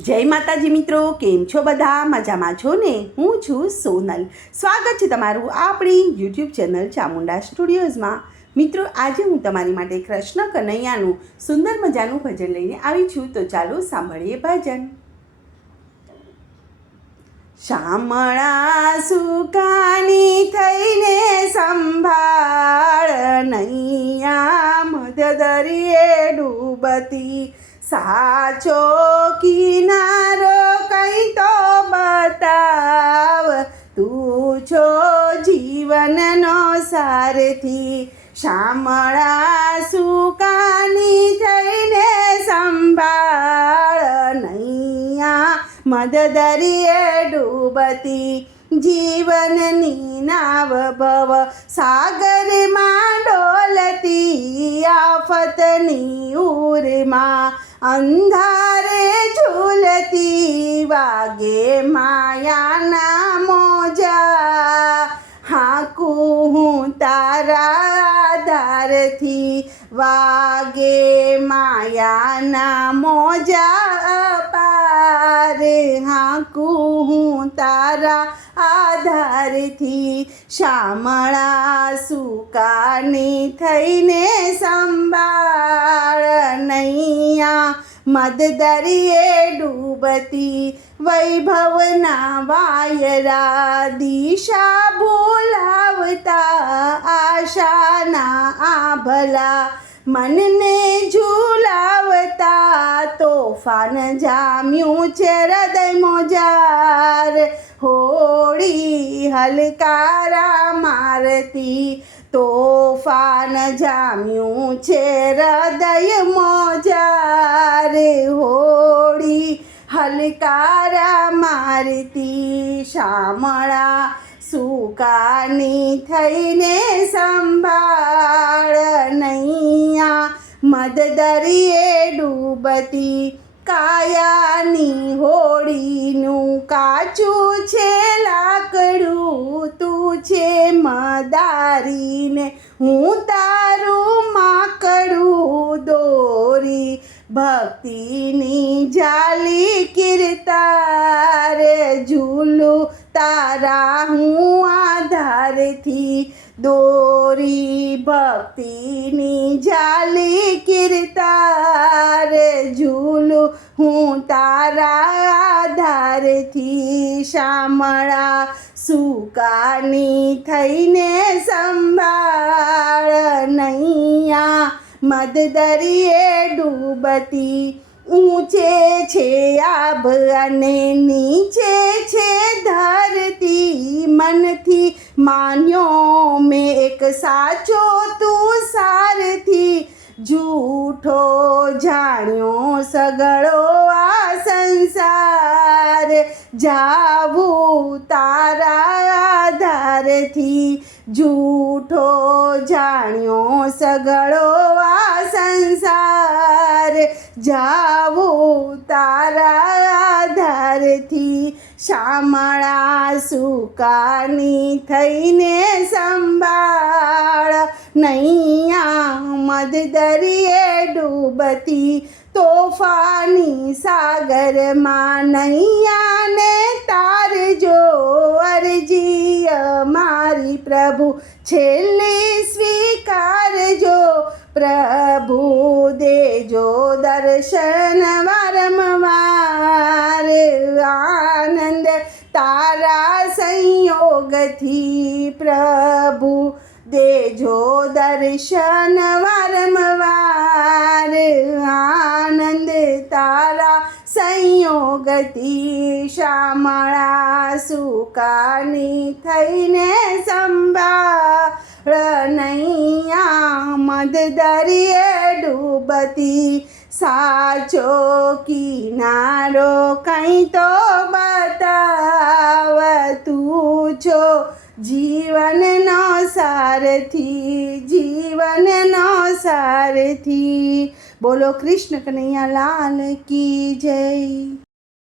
જય માતાજી મિત્રો, કેમ છો બધા? મજામાં છો ને? હું છું સોનલ. સ્વાગત છે તમારું આપણી યુટ્યુબ ચેનલ ચામુંડા સ્ટુડિયોઝમાં. મિત્રો, આજે હું તમારી માટે કૃષ્ણ કનૈયાનું સુંદર મજાનું ભજન લઈને આવી છું. તો ચાલો સાંભળીએ ભજન. શામળા સુકાની થઈને સંભાળ, નૈયા મધ દરિયે ડૂબતી, સાચો કિનારો કઈ તો બતાવ, તું છો જીવનનો સારથી. શામળા સુકાની થઈને સંભાળ, નૈયા મધ દરિયે ડૂબતી, જીવનની નાવ ભવ સાગરમાં ડોલતી, આફતની ઉરમાં અંધારે ઝૂલતી, વાગે માયાના મોજા, હાકું હું તારા આધારથી, વાગે માયાના મોજા અપારે, હાકું હું તારા આધારથી. શામળા સુકાની થઈને સંભાળ, નૈયા મધ દરિયે ડૂબતી, વૈભવના વાયરા દિશા ભૂલાવતા, આશાના આભલા મનને ઝૂલાવતા, તોફાન જામ્યું છે હૃદય મોજાર, હોળી હલકારા મારતી, તોફાન જામ્યું છે હૃદય મોજાર, હોળી હલકારા મારતી. શામળા સુકાની થઈને સંભાળ, નૈયા મધ દરિયે ડૂબતી, કાયાની હોળીનું કાચું છે લાકડું, તું છે મદારીને હું તારું માકડું, દોરી ભક્તિની જાલી કિરતાર, ઝૂલું તારા હું આધારથી, દોરી ભક્તિની જાલી કિરતાર, ઝૂલું હું તારા આધારથી. શામળા સુકાની થઈને સંભાળ, નૈયા મધ દરિયે ડૂબતી, ઊંચે છે આભ અને નીચે છે ધરતી, મનથી માન્યો મેં એક સાચો તું સારથી, જૂઠો જાણ્યો સગળો આ સંસાર, જાવું તારા આધારથી, જૂઠો જાણ્યો સગળો આ સંસાર, જાવું તારા આધારથી. શામળા સુકાની થઈને સંભાળ, નૈયા મધ દરિયે ડૂબતી, તોફાની સાગરમાં નૈયાને તારજો, અરજી અમારી પ્રભુ છેલ્લી સ્વીકારજો, પ્રભુ દેજો દર્શન વારંવાર, આનંદ તારા સંયોગથી, પ્રભુ દેજો દર્શન વારંવાર, આનંદ તારા સંયોગથી. શામળા સુકાની થઈને સંભાળ, નૈયા મધ દરિયે ડૂબતી, સાચો કિનારો કઈ તો બતાવ, તું છો જીવનનો સારથી, જીવનનો સારથી. બોલો કૃષ્ણ કનૈયા લાલ કી જય.